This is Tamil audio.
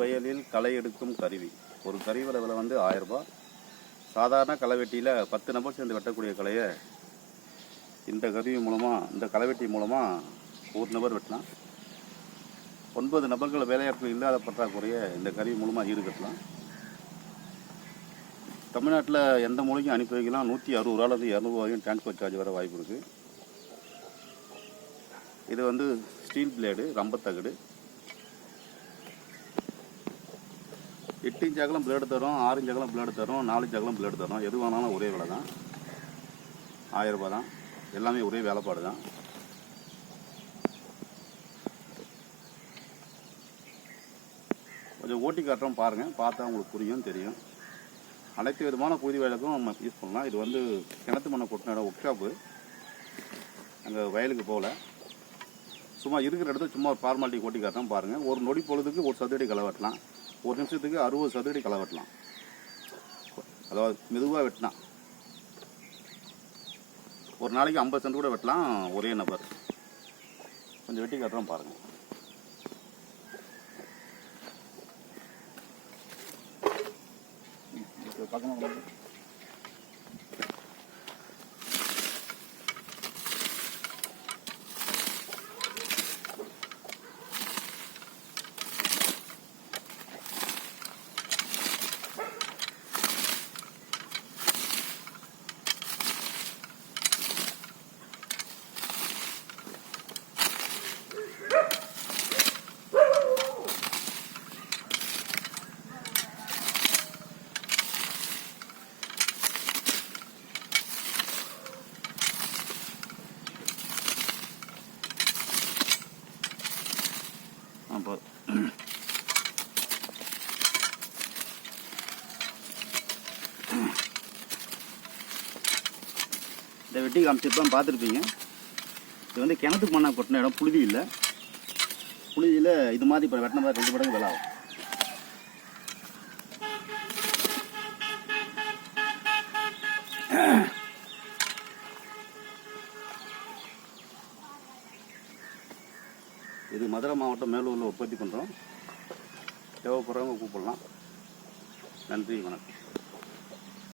வயலில் களை எடுக்கும் கருவி. ஒரு கருவியோட விலை வந்து 1000 ரூபாய். சாதாரண களைவெட்டியில் 10 நபர் சேர்ந்து வெட்டக்கூடிய களையை இந்த கருவி மூலமாக, இந்த களைவெட்டி மூலமாக ஒரு நபர் வெட்டலாம். 9 நபர்கள் வேலையாட்கள் இல்லாத பற்றாக்குறைய இந்த கருவி மூலமாக ஈடுகட்டலாம். தமிழ்நாட்டில் எந்த மூலைக்கும் அனுப்பி வைக்கலாம். 160 ரூபாயிலிருந்து 200 ரூபாயும் டிரான்ஸ்போர்ட் சார்ஜ் வர வாய்ப்பு இருக்குது. இது வந்து ஸ்டீல் பிளேடு, ரம்பத்தகடு. 8 இன்ச் அகலம் பிளேடு தரும், 6 இன்ச் அகலம் பிளேடு தரும், 4 இன்ச் அகலம் பிளேடு தரும். எது வேணாலும் ஒரே விலை தான், 1000 ரூபாய் தான். எல்லாமே ஒரே வேலைப்பாடு தான். கொஞ்சம் ஓட்டி காட்டுறோம் பாருங்கள், பார்த்தா உங்களுக்கு புரியும், தெரியும். அனைத்து விதமான பகுதி வேலைக்கும் நம்ம யூஸ் பண்ணலாம். இது வந்து கிணத்து மண்ணை கொட்டின இடம், ஒர்க் ஷாப்பு. அங்கே வயலுக்கு போகல, சும்மா இருக்கிற இடத்துல சும்மா ஒரு ஃபார்மாலிட்டி ஓட்டி காட்டுறோம் பாருங்கள். ஒரு நொடி பொழுதுக்கு 1 சதுரடி களை வெட்டலாம். ஒரு நிமிஷத்துக்கு 60 சதுரடி களை வெட்டலாம். அதாவது மெதுவாக வெட்டினா ஒரு நாளைக்கு 50 சென்ட் கூட வெட்டலாம் ஒரே நபர். கொஞ்சம் வெட்டி காட்டுறோம் பாருங்கள். பக்கமாக இதை வெட்டி காமிச்சிருப்பேன், பார்த்துருப்பீங்க. இது வந்து கிணத்துக்கு மண்ணை கொட்டின இடம், புழுதி இல்லை. புழுதியில் இது மாதிரி இப்போ வெட்டின மாதிரி 2 மடங்கு விலை ஆகும். இது மதுரை மாவட்டம் மேலூரில் உற்பத்தி பண்ணுறோம். தேவைப்படுறவங்க கூப்பிடலாம். நன்றி, வணக்கம்.